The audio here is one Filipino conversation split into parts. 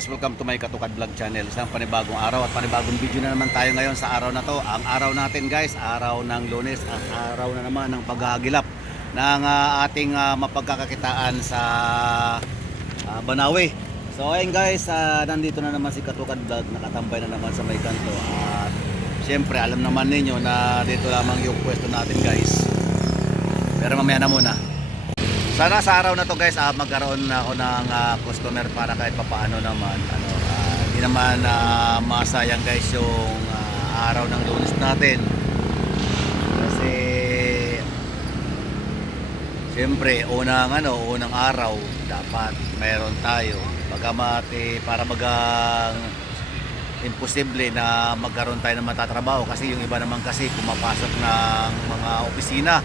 guys, welcome to my Katukad Vlog channel. Isang panibagong araw at panibagong video na naman tayo ngayon sa araw na to. Ang araw natin guys, araw ng lunes at araw na naman ng paghahagilap ng ah, ating ah, mapagkakakitaan sa ah, Banawe. So ayun guys, ah, nandito na naman si Katukad Vlog, nakatambay na naman sa may kanto. At syempre alam naman ninyo na dito lamang yung pwesto natin guys. Pero mamaya na muna. Sana sa araw na to guys, ah, magkaroon na ako ng ah, customer para kahit papaano naman ano, ah, hindi naman ah, masayang guys yung ah, araw ng lunes natin. Kasi Siyempre, unang ano, unang araw dapat mayroon tayo. Bagamat eh, para bagang imposible na magkaroon tayo ng matatrabaho kasi yung iba naman kasi pumapasok ng mga opisina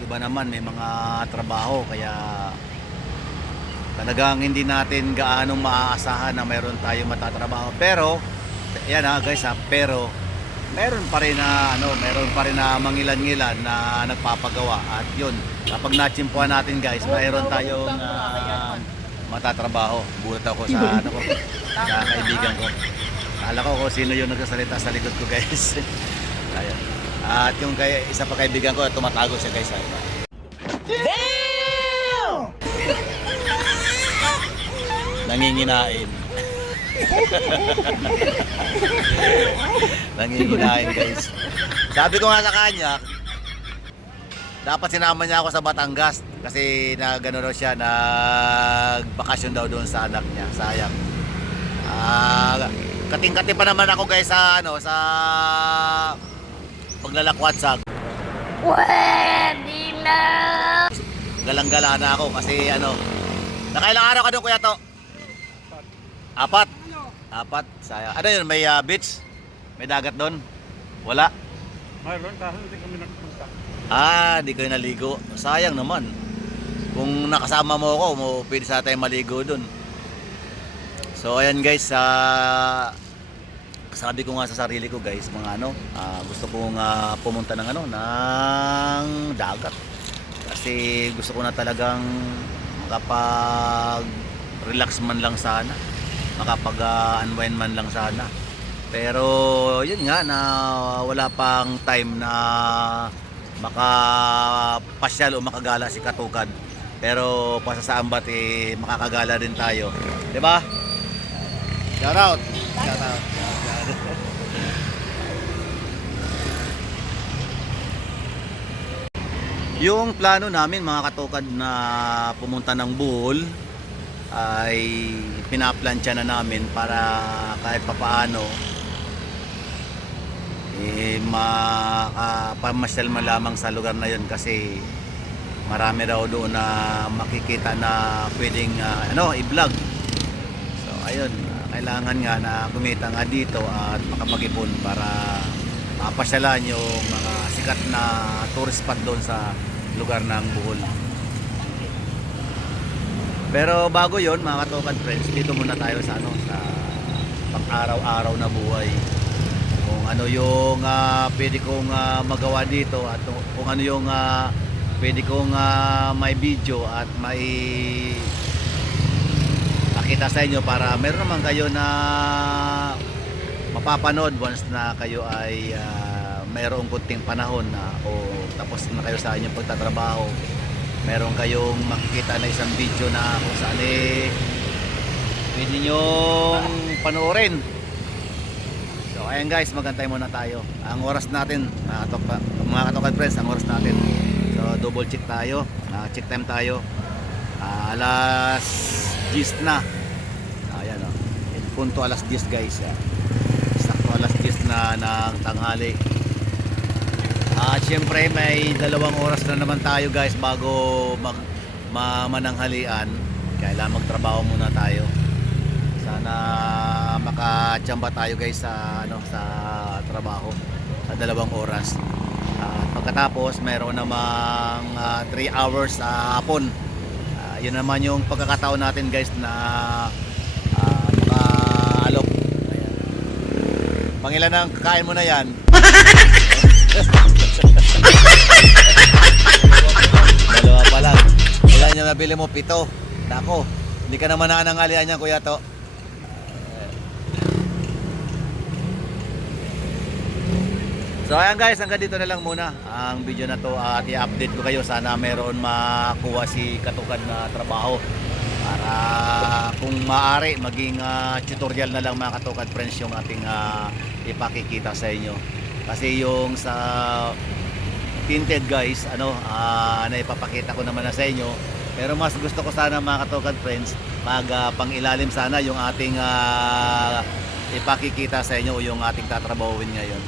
yung iba naman may mga trabaho kaya talagang hindi natin gaano maaasahan na mayroon tayong matatrabaho. Pero yan ha guys ha pero meron pa rin na ano meron pa rin na mangilan-ngilan na nagpapagawa. At yun kapag natsimpuan natin guys mayroon tayong ah, matatrabaho. Bulat ako sa ano ko sa kaibigan ko. Akala ko kung sino yung nagsasalita sa likod ko guys. Ayun. At yung kay, isa pa kaibigan ko tumatago siya guys ayun. Nanginginain. Nanginginain guys. Sabi ko nga sa kanya, dapat sinama niya ako sa Batangas kasi na gano'n raw siya, nagbakasyon daw doon sa anak niya. Sayang. Ah, kating-kating pa naman ako guys sa ano sa paglalakwat sa Pwede na! galang-gala na ako kasi ano nakailang araw ka doon kuya to? Apat. Apat. Sayang. Ano yun? May ah, beach? May dagat doon? Wala? Mayroon, kaso hindi kami nagpunta. Ah, di kayo naligo. Sayang naman. Kung nakasama mo ako, mo pwede sa tayo maligo doon. So ayan guys, sa sabi ko nga sa sarili ko guys, mga ano, ah, gusto kong ah, pumunta ng ano, ng dagat. Kasi gusto ko na talagang makapag relax man lang sana. Makapag ah, unwind man lang sana. Pero yun nga na wala pang time na makapasyal o makagala si Katukad. Pero pasasambat eh makakagala din tayo. 'Di ba? Shout out. Shout out. Yung plano namin mga katukad na pumunta ng Bohol ay pinaplansya na namin para kahit papaano eh makapamasyal man lamang sa lugar na yun kasi marami raw doon na makikita na pwedeng ah, ano i-vlog. So ayun ah, kailangan nga na kumita nga dito at makapag-ipon para mapasyalan yung mga sikat na tourist spot doon sa lugar ng Bohol. Pero bago yon mga katokan friends dito muna tayo sa ano sa pang araw-araw na buhay. Kung ano yung ah, pwede kong ah, magawa dito at kung ano yung ah, pwede kong ah, may video at may makita sa inyo para meron naman kayo na mapapanood once na kayo ay ah, mayroong kunting panahon na o tapos na kayo sa inyong pagtatrabaho meron kayong makikita na isang video na kung saan eh pwede nyong panoorin So ayan guys, magantay muna tayo. Ang oras natin, mga katok, mga katokan friends, ang oras natin. So double check tayo, Ah, check time tayo. Ah, alas 10 na. Ayan oh. Punto alas 10 guys. Ah. Sakto alas 10 na ng tanghali. At syempre may dalawang oras na naman tayo guys bago mag mamananghalian. Kailangan magtrabaho muna tayo. Sana makachamba tayo guys sa ano sa trabaho sa dalawang oras. At pagkatapos mayroon namang 3 hours sa hapon. Ah, yun naman yung pagkakataon natin guys na uh, makaalok. Pangilan ang kakain mo na yan Dalawa pa lang. Wala niya nabili mo, pito. Nako, hindi ka naman nanangalian niyan, kuya to. So ayan guys, hanggang dito na lang muna ang video na to at i-update ko kayo. Sana meron makuha si Katukan na trabaho para kung maaari maging uh, tutorial na lang mga Katukan friends yung ating uh, ipakikita sa inyo. Kasi yung sa tinted guys, ano, ah, na ipapakita ko naman na sa inyo. Pero mas gusto ko sana mga Katukan friends, pag ah, pang-ilalim sana yung ating ah, ipakikita sa inyo yung ating tatrabahuin ngayon.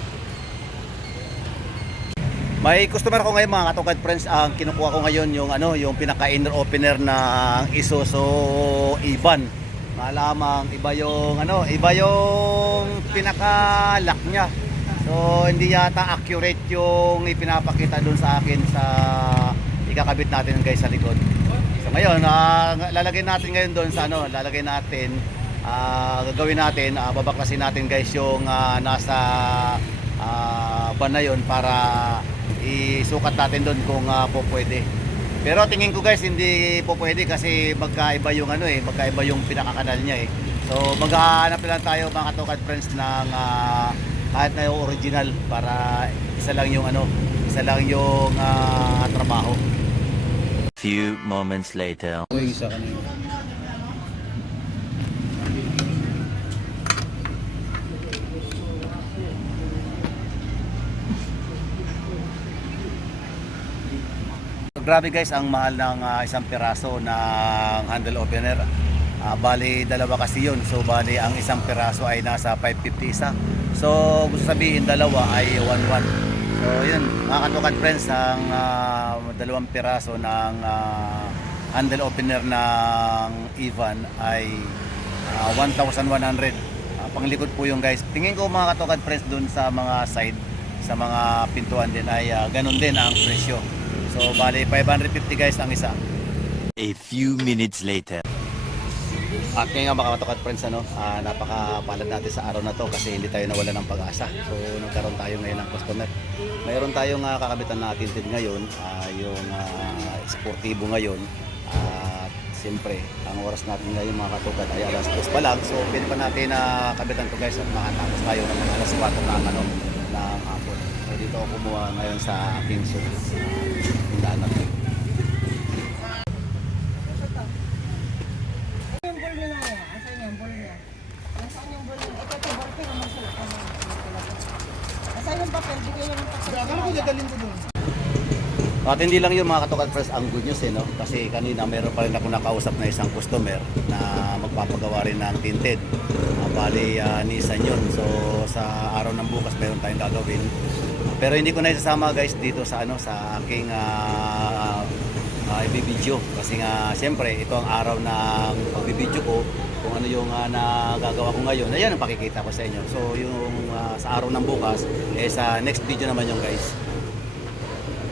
May customer ko ngayon mga katugad friends, ang kinukuha ko ngayon yung ano, yung pinaka inner opener ng Isuzu Iban. Malamang iba yung ano, iba yung pinaka lock niya. So hindi yata accurate yung ipinapakita doon sa akin sa ikakabit natin guys sa likod. So ngayon, ah, lalagay natin ngayon doon sa ano, lalagay natin ah, gagawin natin, ah, babaklasin natin guys yung ah, nasa ah, van na yun para isukat natin doon kung ah, po pwede. Pero tingin ko guys hindi po pwede kasi magkaiba yung ano eh, magkaiba yung pinakakanal niya eh. So maghahanap lang tayo mga katukad friends ng ah, kahit na yung original para isa lang yung ano, isa lang yung ah, trabaho. Few moments later. isa ka na yun. Grabe guys, ang mahal ng ah, isang piraso ng handle opener. Ah, bali, dalawa kasi yun. So, bali, ang isang piraso ay nasa 550 isa. So, gusto sabihin, dalawa ay 1-1. So, yun, mga katukan friends, ang ah, dalawang piraso ng ah, handle opener ng Ivan ay ah, 1,100. Ah, panglikod po yung guys. Tingin ko mga katukan friends dun sa mga side, sa mga pintuan din ay ah, ganun din ang presyo. So, bali, 550 guys ang isa. A few minutes later. At ngayon nga mga katukat friends, ano, ah, napakapalad natin sa araw na to kasi hindi tayo nawala ng pag-asa. So nagkaroon tayo ngayon ng customer. Mayroon tayong uh, kakabitan na tinted ngayon, ah, yung ah, sportibo ngayon. At siyempre, ang oras natin ngayon mga katukat ay alas 2 pa lang. So pwede pa natin na kabitan to guys at makatapos tayo ng mga alas 4 ng, ano, ng hapon. So dito ako kumuha ngayon sa aking suit. Uh, tindahan natin. yung ball niya na yan? Asan yung ball niya? Nasaan yung ball niya? Ito, ito, ball ko naman sila. Asan yung papel? Bigay lang yung papel. Akala ko dadalhin ko doon. At hindi lang yung mga katukat press ang good news eh, no? Kasi kanina meron pa rin ako nakausap na isang customer na magpapagawa rin ng tinted. Uh, bali, ah, Nissan yun. So, sa araw ng bukas meron tayong gagawin. Pero hindi ko na isasama guys dito sa ano sa aking uh, uh, ibibidyo. Kasi nga, siyempre, ito ang araw ng pagbibidyo ko kung ano yung ah, nagagawa ko ngayon. Ayan ang pakikita ko sa inyo. So, yung ah, sa araw ng bukas, eh, sa next video naman yung guys.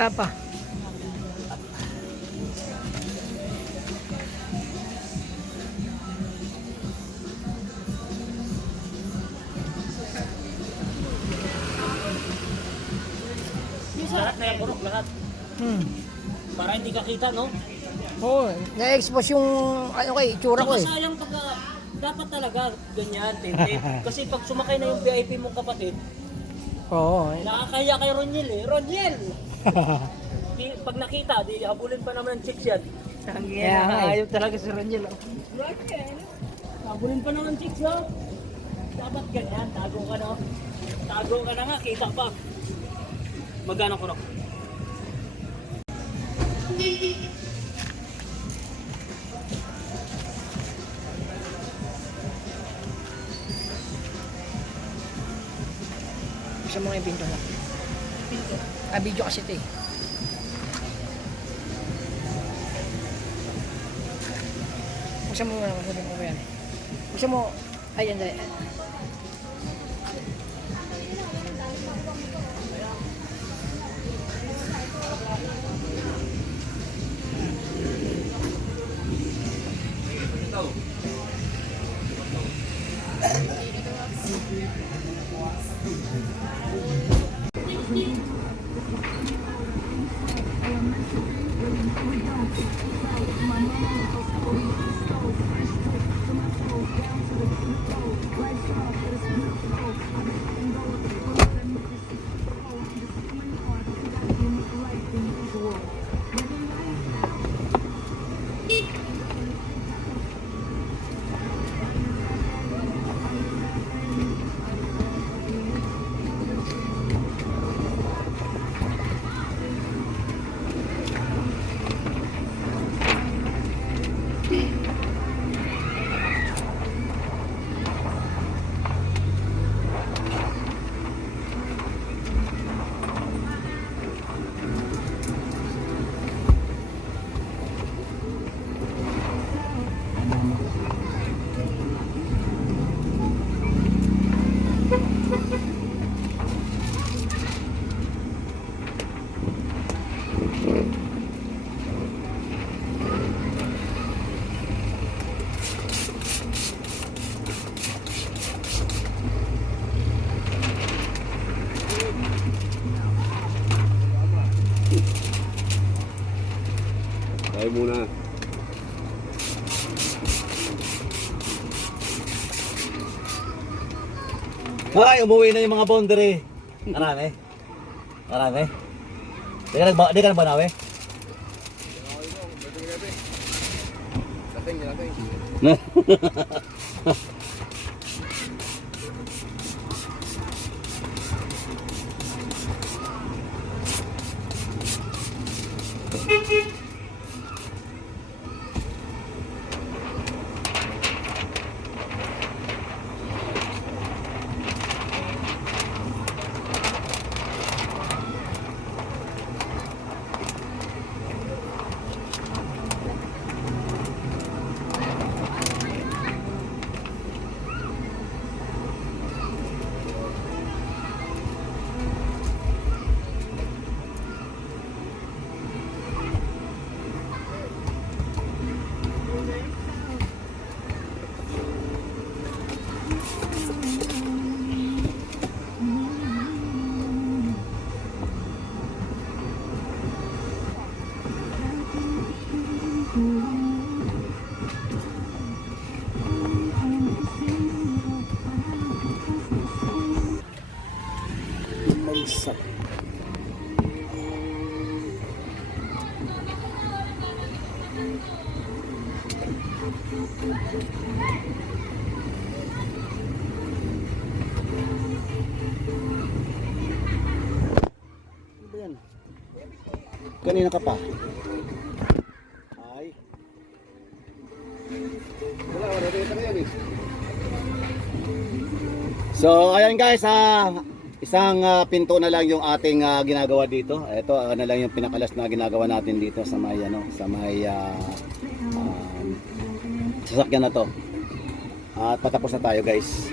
Wala pa. Lahat na yung purok, lahat. Hmm. Para hindi ka kita, no? Oo, na-expose yung ano kay itsura ko eh. Sayang pagka, dapat talaga ganyan, tinted. Kasi pag sumakay na yung VIP mong kapatid, Oo. eh. nakakaya kay Roniel eh. Roniel! Pag nakita, di habulin pa naman ng chicks yan. Eh. Ayaw talaga si Roniel. Oh. Roniel! Habulin pa naman chicks, no? Dapat ganyan, tago ka, no? Tago ka na nga, kita pa. Magkano kurok? Gusto mo nga yung Kabidyo kasi ito eh. Gusto mo muna, masabi ko ba yan? Gusto mo, ay, andali. Tayo muna. Ay, umuwi na yung mga boundary. Marami. Marami. Di ka, nagba, di ka nagbanawi? Lasing, lasing. Kanina ka pa. Ay. So, ayan guys, ah, isang ah, pinto na lang yung ating ah, ginagawa dito. Ito ah, na lang yung pinakalas na ginagawa natin dito sa may ano, sa may ah, um, sasakyan na to. At patapos na tayo guys.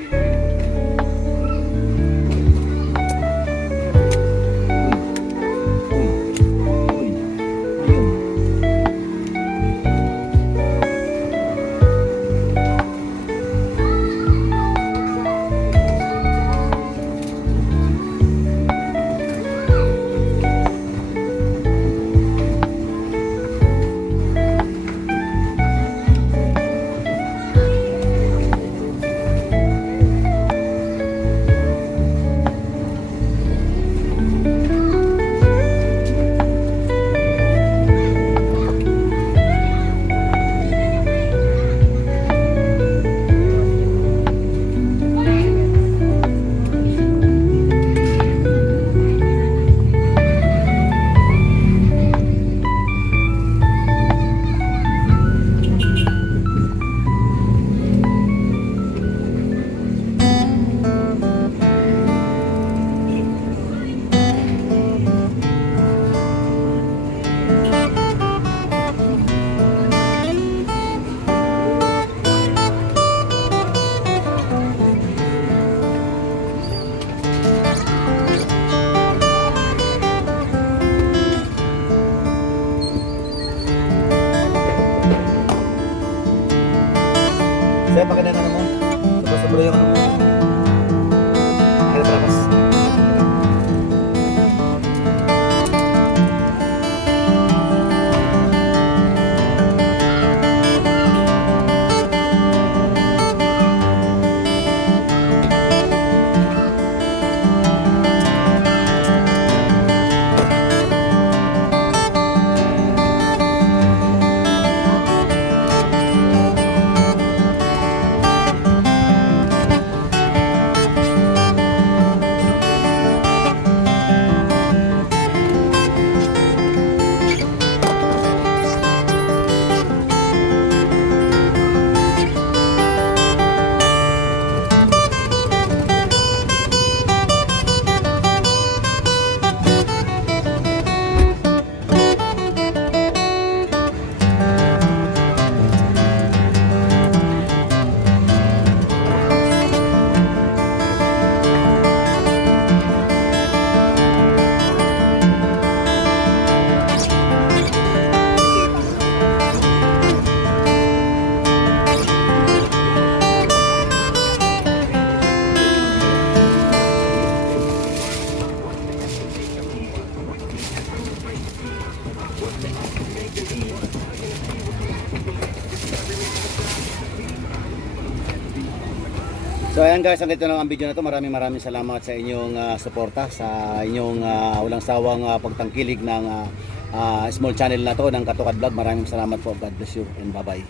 Guys, ang ganda ng ang video na to. Maraming maraming salamat sa inyong ah, suporta, sa inyong ah, walang sawang ah, pagtangkilig ng ah, ah, small channel na to ng Katukad Vlog. Maraming salamat po. God bless you and bye-bye.